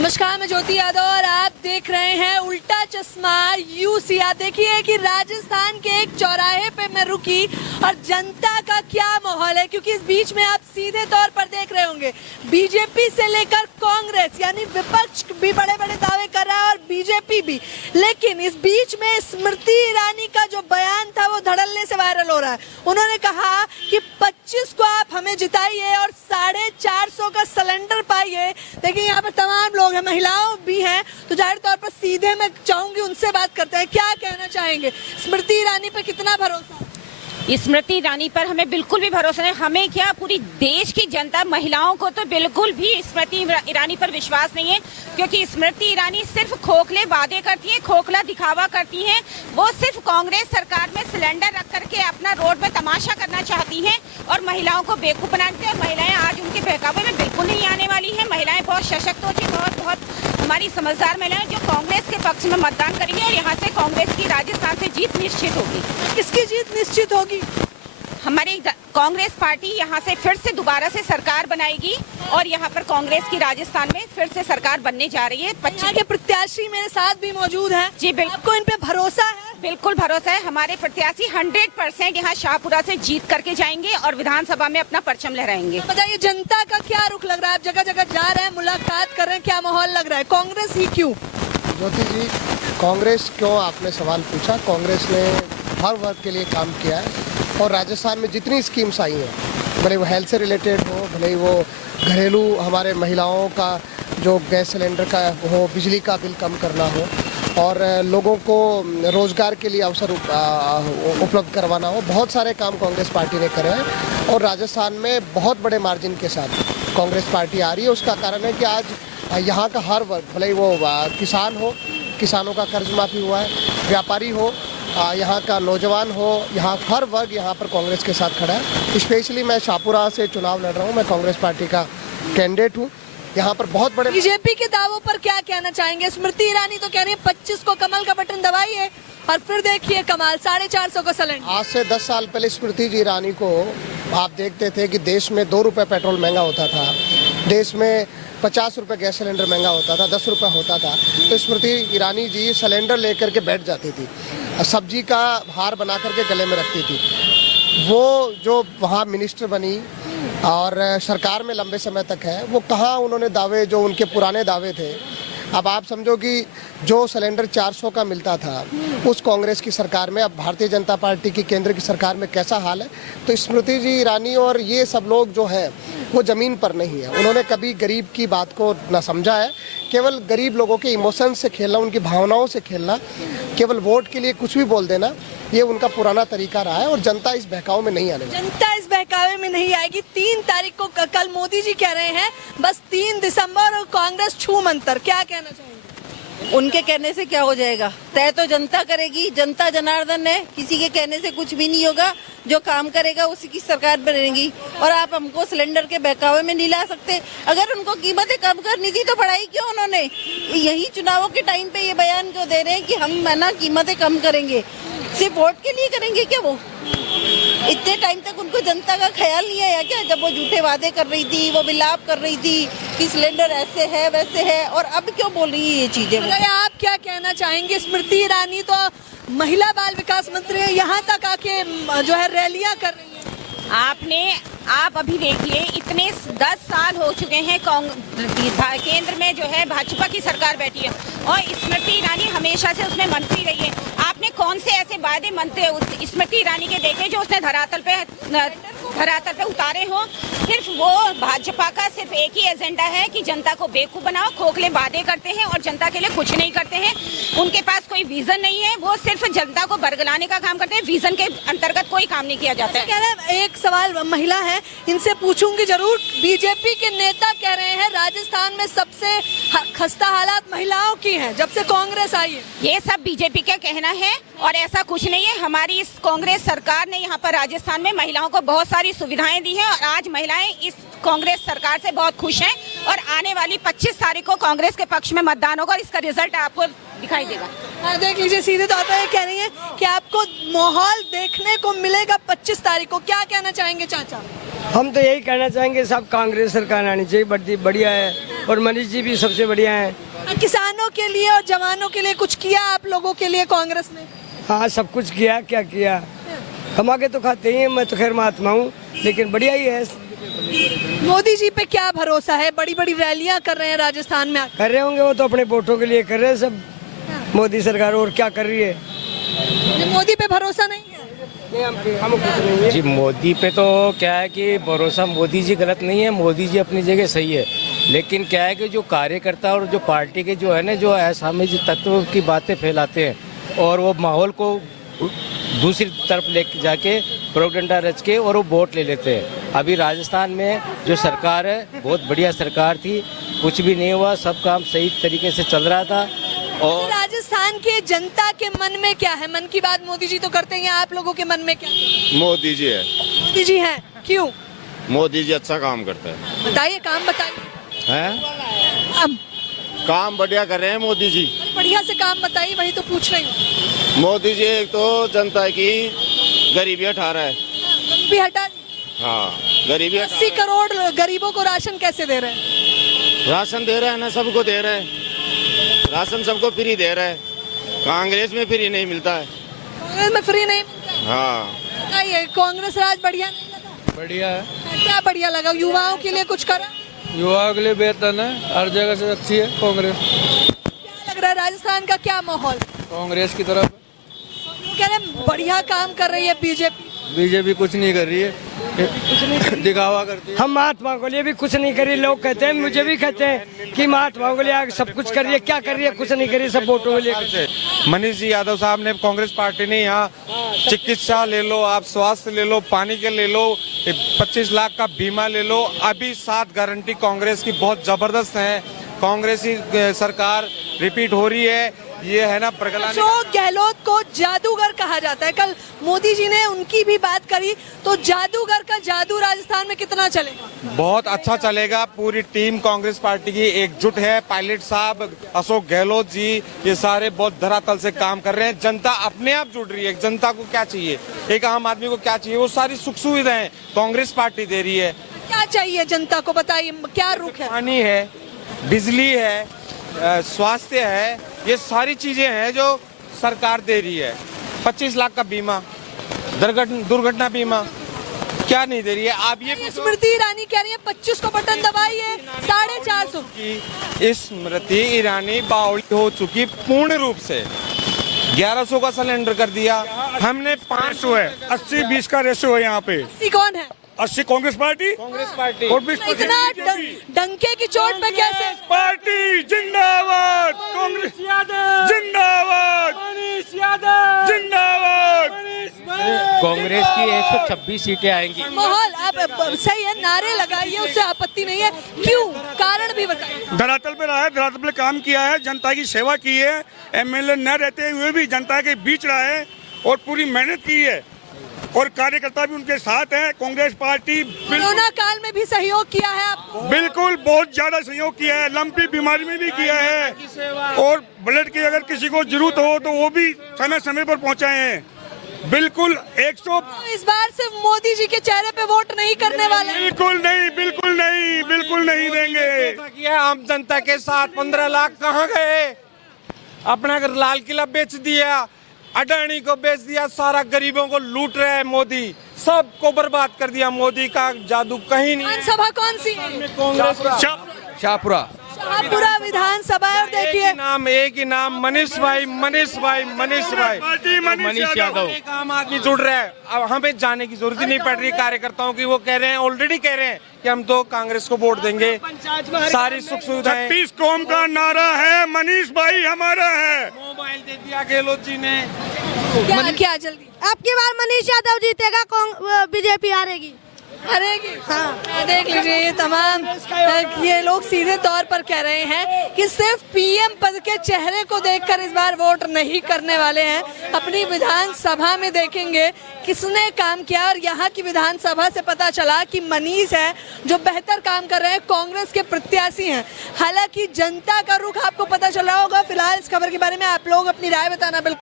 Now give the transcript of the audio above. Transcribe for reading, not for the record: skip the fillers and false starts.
नमस्कार, मैं ज्योति यादव और आप देख रहे हैं उल्टा चश्मा यूसी। आप देखिए कि राजस्थान के एक चौराहे पे मैं रुकी और जनता का क्या माहौल है, क्योंकि इस बीच में आप सीधे तौर पर देख रहे होंगे बीजेपी से लेकर कांग्रेस यानी विपक्ष भी बड़े बड़े दावे कर रहा है और बीजेपी भी। लेकिन इस बीच में स्मृति ईरानी का जो बयान था वो धड़ल्ले से वायरल हो रहा है। उन्होंने कहा कि 25 को आप हमें जिताइए और 450 का सिलेंडर पाइए। देखिए यहाँ पर तमाम लोग हैं, महिलाओं भी हैं, तो जाहिर तौर पर सीधे मैं चाहूंगी उनसे बात करते हैं। क्या कहना चाहेंगे, स्मृति ईरानी पर कितना भरोसा है? स्मृति ईरानी पर हमें बिल्कुल भी भरोसा नहीं। हमें क्या, पूरी देश की जनता, महिलाओं को तो बिल्कुल भी स्मृति ईरानी पर विश्वास नहीं है, क्योंकि स्मृति ईरानी सिर्फ खोखले वादे करती हैं, खोखला दिखावा करती हैं। वो सिर्फ कांग्रेस सरकार में सिलेंडर रख करके अपना रोड में तमाशा करना चाहती हैं और महिलाओं को बेवकूफ बनाती हैं। और महिलाएं आज उनके बहकावे में बिल्कुल नहीं आने वाली हैं। महिलाएं बहुत सशक्त होती हैं, बहुत हमारी समझदार महिलाएं जो कांग्रेस के पक्ष में मतदान करेंगी और यहाँ से कांग्रेस की राजस्थान से जीत निश्चित होगी। किसकी जीत निश्चित होगी? हमारी कांग्रेस पार्टी यहाँ से फिर से दोबारा से सरकार बनाएगी और यहाँ पर कांग्रेस की राजस्थान में फिर से सरकार बनने जा रही है। 25 के प्रत्याशी मेरे साथ भी मौजूद हैं। जी बिल्कुल। आपको इन पे भरोसा है? बिल्कुल भरोसा है। हमारे प्रत्याशी 100% यहाँ शाहपुरा से जीत करके जाएंगे और विधानसभा में अपना परचम लहराएंगे। बताइए, जनता का क्या रुख लग रहा है? आप जगह जगह जा रहे हैं, मुलाकात कर रहे हैं, क्या माहौल लग रहा है? कांग्रेस ही क्यों? ज्योति जी, कांग्रेस क्यों आपने सवाल पूछा। कांग्रेस ने हर वर्ग के लिए काम किया है और राजस्थान में जितनी स्कीम्स आई हैं, भले वो हेल्थ से रिलेटेड हो, भले वो घरेलू हमारे महिलाओं का जो गैस सिलेंडर का हो, बिजली का बिल कम करना हो और लोगों को रोज़गार के लिए अवसर उपलब्ध करवाना हो, बहुत सारे काम कांग्रेस पार्टी ने करे हैं और राजस्थान में बहुत बड़े मार्जिन के साथ कांग्रेस पार्टी आ रही है। उसका कारण है कि आज यहाँ का हर वर्ग, भले वो किसान हो, किसानों का कर्ज माफ़ी हुआ है, व्यापारी हो, यहाँ का नौजवान हो, यहाँ हर वर्ग यहाँ पर कांग्रेस के साथ खड़ा है। स्पेशली मैं शाहपुरा से चुनाव लड़ रहा हूँ, मैं कांग्रेस पार्टी का कैंडिडेट हूँ। यहाँ पर बहुत बड़े बीजेपी के दावों पर क्या कहना चाहेंगे? स्मृति ईरानी तो कह रही है 25 को कमल का बटन दबाइए और फिर देखिए कमाल, 450 का सिलेंडर। आज से 10 साल पहले स्मृति जी ईरानी को आप देखते थे कि देश में 2 रुपये पेट्रोल महंगा होता था, देश में 50 रुपये गैस सिलेंडर महंगा होता था, 10 रुपये होता था, तो स्मृति ईरानी जी सिलेंडर लेकर के बैठ जाती थी, सब्जी का हार बना करके गले में रखती थी। वो जो वहाँ मिनिस्टर बनी और सरकार में लंबे समय तक है, वो कहाँ उन्होंने दावे, जो उनके पुराने दावे थे। अब आप समझो कि जो सिलेंडर 400 का मिलता था उस कांग्रेस की सरकार में, अब भारतीय जनता पार्टी की केंद्र की सरकार में कैसा हाल है। तो स्मृति जी ईरानी और ये सब लोग जो हैं वो ज़मीन पर नहीं है। उन्होंने कभी गरीब की बात को ना समझा है, केवल गरीब लोगों के इमोशन से खेलना, उनकी भावनाओं से खेलना, केवल वोट के लिए कुछ भी बोल देना, ये उनका पुराना तरीका रहा है और जनता इस बहकावे में नहीं आने वाली। जनता इस बहकावे में नहीं आएगी। 3 तारीख को कल मोदी जी कह रहे हैं बस 3 दिसंबर और कांग्रेस छू मंतर, क्या कहना चाहेंगे? उनके कहने से क्या हो जाएगा? तय तो जनता करेगी। जनता जनार्दन है, किसी के कहने से कुछ भी नहीं होगा। जो काम करेगा उसी की सरकार बनेगी और आप हमको सिलेंडर के बहकावे में नहीं ला सकते। अगर उनको कीमतें कम करनी थी तो बढ़ाई क्यों उन्होंने? यही चुनावों के टाइम पे ये बयान क्यों दे रहे हैं कि हम है ना कीमतें कम करेंगे? सिर्फ वोट के लिए करेंगे क्या वो? इतने टाइम तक उनको जनता का ख्याल नहीं आया क्या? जब वो झूठे वादे कर रही थी, वो विलाप कर रही थी कि सिलेंडर ऐसे है वैसे है, और अब क्यों बोल रही है ये चीजें? आप क्या कहना चाहेंगे? स्मृति ईरानी तो महिला बाल विकास मंत्री है, यहाँ तक आके जो है रैलियां कर रही है। आप अभी देखिए, इतने 10 साल हो चुके हैं केंद्र में जो है भाजपा की सरकार बैठी है और स्मृति ईरानी हमेशा से उसमें मंत्री रही है। आपने कौन से ऐसे वादे मंत्री स्मृति ईरानी के देखे जो उसने धरातल पे उतारे हो? सिर्फ वो भाजपा का सिर्फ एक ही एजेंडा है कि जनता को बेवकूफ बनाओ, खोखले वादे करते हैं और जनता के लिए कुछ नहीं करते हैं। उनके पास कोई विजन नहीं है, वो सिर्फ जनता को बरगलाने का काम करते हैं। विजन के अंतर्गत कोई काम नहीं किया जाता है। एक सवाल महिला है, इनसे पूछूंगी जरूर। बीजेपी के नेता कह रहे हैं राजस्थान में सबसे खस्ता हालात महिलाओं की हैं जब से कांग्रेस आई है। ये सब बीजेपी का कहना है और ऐसा कुछ नहीं है। हमारी इस कांग्रेस सरकार ने यहाँ पर राजस्थान में महिलाओं को बहुत सारी सुविधाएं दी हैं और आज महिलाएं इस कांग्रेस सरकार से बहुत खुश हैं और आने वाली 25 तारीख को कांग्रेस के पक्ष में मतदान होगा और इसका रिजल्ट आपको दिखाई देगा। देख लीजिए, सीधे तौर पर ये कह रही है कि आपको माहौल देखने को मिलेगा 25 तारीख को। क्या कहना चाहेंगे चाचा? हम तो यही कहना चाहेंगे, सब कांग्रेस सरकार आनी चाहिए, बढ़िया है और मनीष जी भी सबसे बढ़िया हैं। किसानों के लिए और जवानों के लिए कुछ किया आप लोगों के लिए कांग्रेस ने? हाँ, सब कुछ किया। क्या किया? कमा के तो खाते ही हैं। मैं तो खैर महात्मा हूँ, लेकिन बढ़िया ही है। मोदी जी पे क्या भरोसा है? बड़ी बड़ी रैलियां कर रहे हैं राजस्थान में आकर। कर रहे होंगे वो तो अपने वोटों के लिए कर रहे हैं सब। मोदी सरकार और क्या कर रही है? मोदी पे भरोसा नहीं है? हम कुछ नहीं है। जी मोदी पे तो क्या है कि भरोसा, मोदी जी गलत नहीं है, मोदी जी अपनी जगह सही है, लेकिन क्या है कि जो कार्यकर्ता और जो पार्टी के जो है ना, जो असामाजिक तत्व की बातें फैलाते हैं और वो माहौल को दूसरी तरफ लेके जाके प्रोपेगेंडा रच के और वो वोट ले लेते हैं। अभी राजस्थान में जो सरकार है बहुत बढ़िया सरकार थी, कुछ भी नहीं हुआ, सब काम सही तरीके से चल रहा था। और राजस्थान के जनता के मन में क्या है? मन की बात मोदी जी तो करते हैं, आप लोगों के मन में क्या है? मोदी जी है। मोदी जी हैं, क्यों? मोदी जी अच्छा काम करता है। बताइए, काम बताइए। हैं? अब काम बढ़िया कर रहे हैं मोदी जी। बढ़िया से काम बताइए, वही तो पूछ रही हूँ। मोदी जी एक तो जनता की गरीबी हटा रहा है। गरीबी हटा दी। हाँ, गरीबी हटा 80 करोड़ गरीबों को राशन कैसे दे रहे हैं? राशन दे रहा है ना, सबको दे रहा है। राशन सबको फ्री दे रहा है। कांग्रेस में फ्री नहीं मिलता है। कांग्रेस में फ्री नहीं मिलता है। हाँ, बताइए, कांग्रेस राज बढ़िया नहीं लगा? बढ़िया है। क्या बढ़िया लगा? युवाओं के लिए कुछ करा? युवाओं के लिए बेहतर है, हर जगह से अच्छी है कांग्रेस। क्या लग रहा है राजस्थान का क्या माहौल? कांग्रेस की तरफ वो कह रहे हैं बढ़िया काम कर रही है बीजेपी। बीजेपी कुछ नहीं कर रही है, दिखावा करती है। हम महात्मा को लिए भी कुछ नहीं करी। लोग कहते हैं, मुझे भी कहते हैं कि महात्मा को लिए आगे सब कुछ कर रही है। क्या कर रही है? कुछ नहीं कर रही, सब वोटों के लिए। मनीष जी यादव साहब ने, कांग्रेस पार्टी ने यहाँ चिकित्सा ले लो, आप स्वास्थ्य ले लो, पानी के ले लो, 25 लाख का बीमा ले लो, अभी 7 गारंटी कांग्रेस की बहुत जबरदस्त है। कांग्रेसी सरकार रिपीट हो रही है। ये है ना प्रगलाने। अशोक गहलोत को जादूगर कहा जाता है। कल मोदी जी ने उनकी भी बात करी, तो जादूगर का जादू राजस्थान में कितना चलेगा? बहुत अच्छा चलेगा। पूरी टीम कांग्रेस पार्टी की एकजुट है। पायलट साहब, अशोक गहलोत जी, ये सारे बहुत धरातल से काम कर रहे हैं। जनता अपने आप जुड़ रही है। जनता को क्या चाहिए, एक आम आदमी को क्या चाहिए, वो सारी सुख सुविधाएं कांग्रेस पार्टी दे रही है। क्या चाहिए जनता को? बताइए, क्या रुख है? पानी है, बिजली है, स्वास्थ्य है, ये सारी चीजें हैं जो सरकार दे रही है। 25 लाख का बीमा, दुर्घटना बीमा, क्या नहीं दे रही है? आप ये स्मृति ईरानी कह रही है 25 को बटन दबाइए, 450 की स्मृति ईरानी बावली हो चुकी पूर्ण रूप से। 1100 का सिलेंडर कर दिया हमने। 500 है, 80-20 का रेशो है यहाँ पे। 80 कौन है? 80 कांग्रेस पार्टी और 20 इतना डंके की चोट पे कैसे? पार्टी जिंदाबाद, कांग्रेस जिंदाबाद, जिंदाबाद। कांग्रेस की 126 सीटें आएंगी। माहौल अब सही है, नारे लगाइए, उससे आपत्ति नहीं है। क्यों? कारण भी बताइए। धरातल पे रहा है, धरातल पे काम किया है, जनता की सेवा की है। एमएलए न रहते हुए भी जनता के बीच रहा है और पूरी मेहनत की है और कार्यकर्ता भी उनके साथ हैं। कांग्रेस पार्टी कोरोना काल में भी सहयोग किया है आपको? बिल्कुल बहुत ज्यादा सहयोग किया है। लंपी बीमारी में भी किया है और ब्लड की अगर किसी को जरूरत हो तो वो भी समय समय पर पहुंचाए हैं। बिल्कुल 100। इस बार सिर्फ मोदी जी के चेहरे पे वोट नहीं करने वाले? बिल्कुल नहीं, बिल्कुल नहीं, बिल्कुल नहीं देंगे। आम जनता के साथ 15 लाख कहाँ गए? अपना लाल किला बेच दिया, अडानी को बेच दिया, सारा गरीबों को लूट रहे हैं मोदी, सबको बर्बाद कर दिया। मोदी का जादू कहीं नहीं। विधानसभा कौन सी है? शाहपुरा शाहपुरा विधानसभा। और देखिए, एक ही नाम मनीष भाई, मनीष भाई, मनीष भाई, मनीष यादव। एक आम आदमी जुड़ रहा है। अब हमें जाने की जरूरत ही नहीं पड़ रही कार्यकर्ताओं की। वो कह रहे हैं, ऑलरेडी कह रहे हैं कि हम तो कांग्रेस को वोट देंगे। सारी सुख सुविधाएं। 36 कौम का नारा है, मनीष भाई हमारा है। मोबाइल दे दिया गहलोत जी ने। क्या जल्दी अब की बार मनीष यादव जीतेगा, बीजेपी हारेगी। हारेगी? हाँ, देख लीजिए, ये तमाम ये लोग सीधे तौर पर कह रहे हैं कि सिर्फ पीएम पद के चेहरे को देखकर इस बार वोट नहीं करने वाले हैं। अपनी विधानसभा में देखेंगे किसने काम किया। और यहाँ की विधानसभा से पता चला कि मनीष है जो बेहतर काम कर रहे हैं, कांग्रेस के प्रत्याशी हैं। हालांकि जनता का रुख आपको पता चला होगा। फिलहाल इस खबर के बारे में आप लोग अपनी राय बताना बिल्कुल